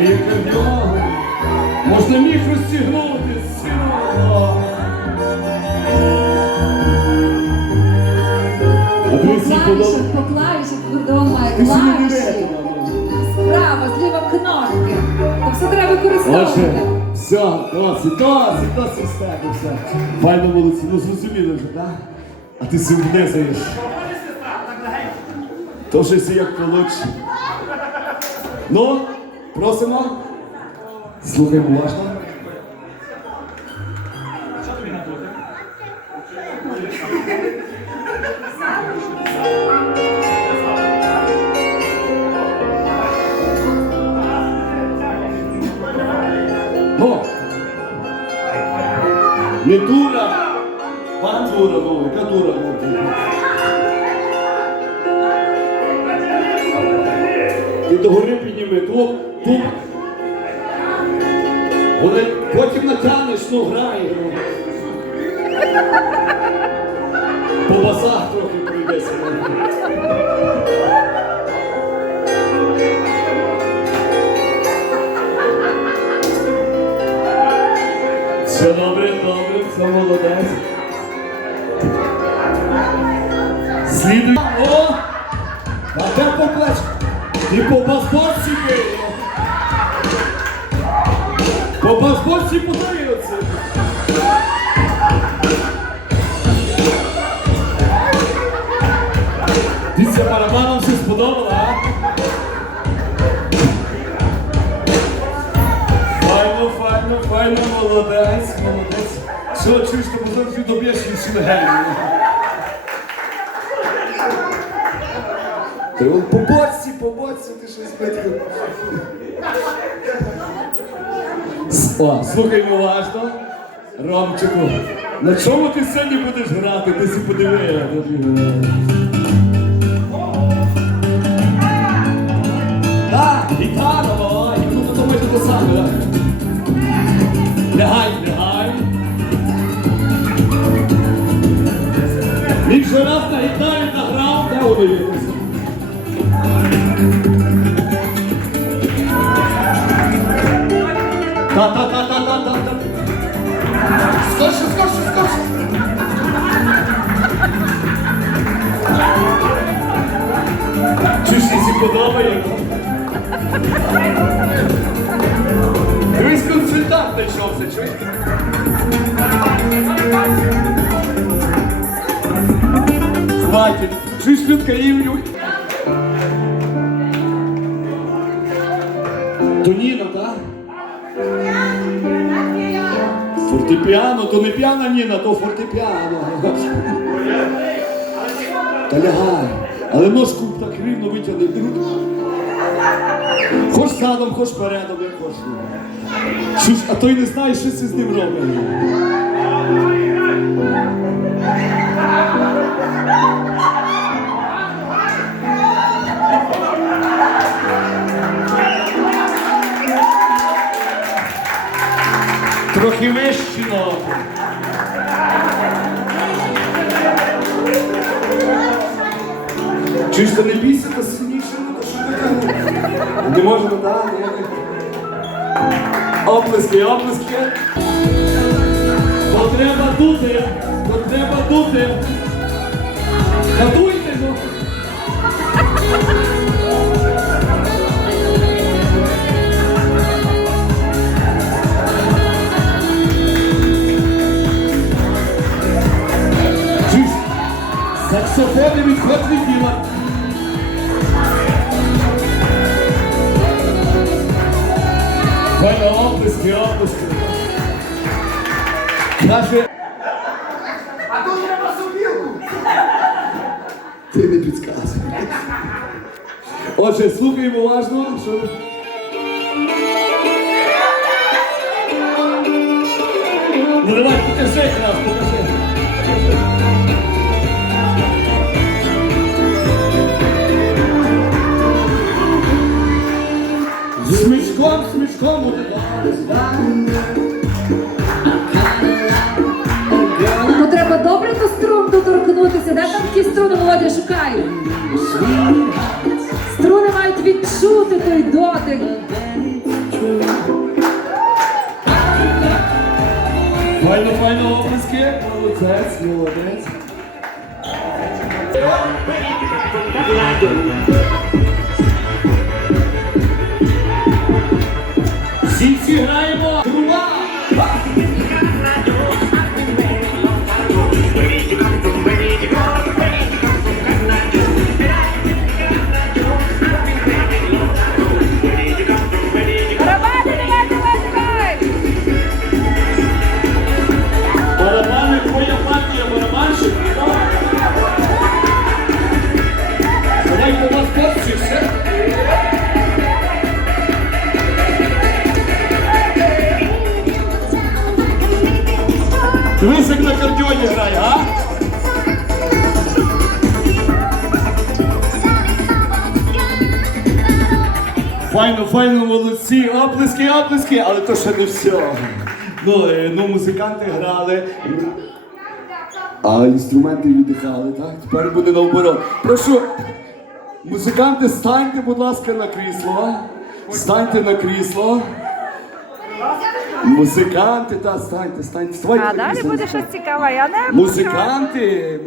Тільки в нього можна міг розтягнути По клавішах, по клавішах вдома клавіші. Справа, зліва кнопки. То все треба використовувати. Все, досить, досить, досить стеку, все. Файно молодці, ну зрозуміли вже, так? А ти сим внизаєш. То щось як получше. Ну, просимо. Слухаємо уважно. Ну. Не дура. Пан дура, ну, яка дура. ну. Ти догори підніми, туп, туп. Вони потім натягнеш, ну грає. По басах трохи прийдеться. Все добре, добре, все молодець. Слідуй. О! А де по плеч? Ти по басборці По басборці подай оце. Ти це барабаном все сподобала, а? Файно, файно, файно, молодець, молодець. Все, чуєш, ти доб'єш і всі легені. Ти по боці, по боці, ти щось метко. О, слухай уважно. Ромчику, на чому ти сьогодні будеш грати? Ти сі подиви. Так, гітара, о, і тут то може те саме. Лягай, лягай. Він вже раз на гітарі награв, де воно є? Та-та-та-та-та-та. Скорше, скорше, скорше. Чуєш, якщо подобає? Дивись, консультант знайшовся, чуєш? Хватить. Чуєш, Людка, Івлю? То Фортепіано, то не п'яна Ніна, то фортепіано. Та лягай. Але ножку так рівно витягни. Хоч задом, хоч передом, як ж, а той не знає, що це з ним робить. Трохи вище ноги. Чи ж то не бійся, то сильніше, ну що ти там? Не можемо, так? Ні. Оплески, оплески. То треба дути, то треба дути. Надуйте, ну. Оплески, оплески. Каже, А тут треба сопілку. ти не підказуй. Отже, слухаємо уважно, що... Ну давай, покажи нас, покажи. Ну треба добре до струн доторкнутися, де там ті струни молоді шукає? Струни мають відчути той дотик. Файно, файно, облиски. Молодець, молодець. Як на кардіоні грає, а? Файно, файно, молодці, оплески, оплески, але то ще не все. Ну, е, ну музиканти грали, а інструменти віддихали, так? Тепер буде наоборот. Прошу, музиканти, станьте, будь ласка, на крісло. Станьте на крісло. Музиканти, та станьте, станьте. А далі буде щось цікаве, я не Музиканти,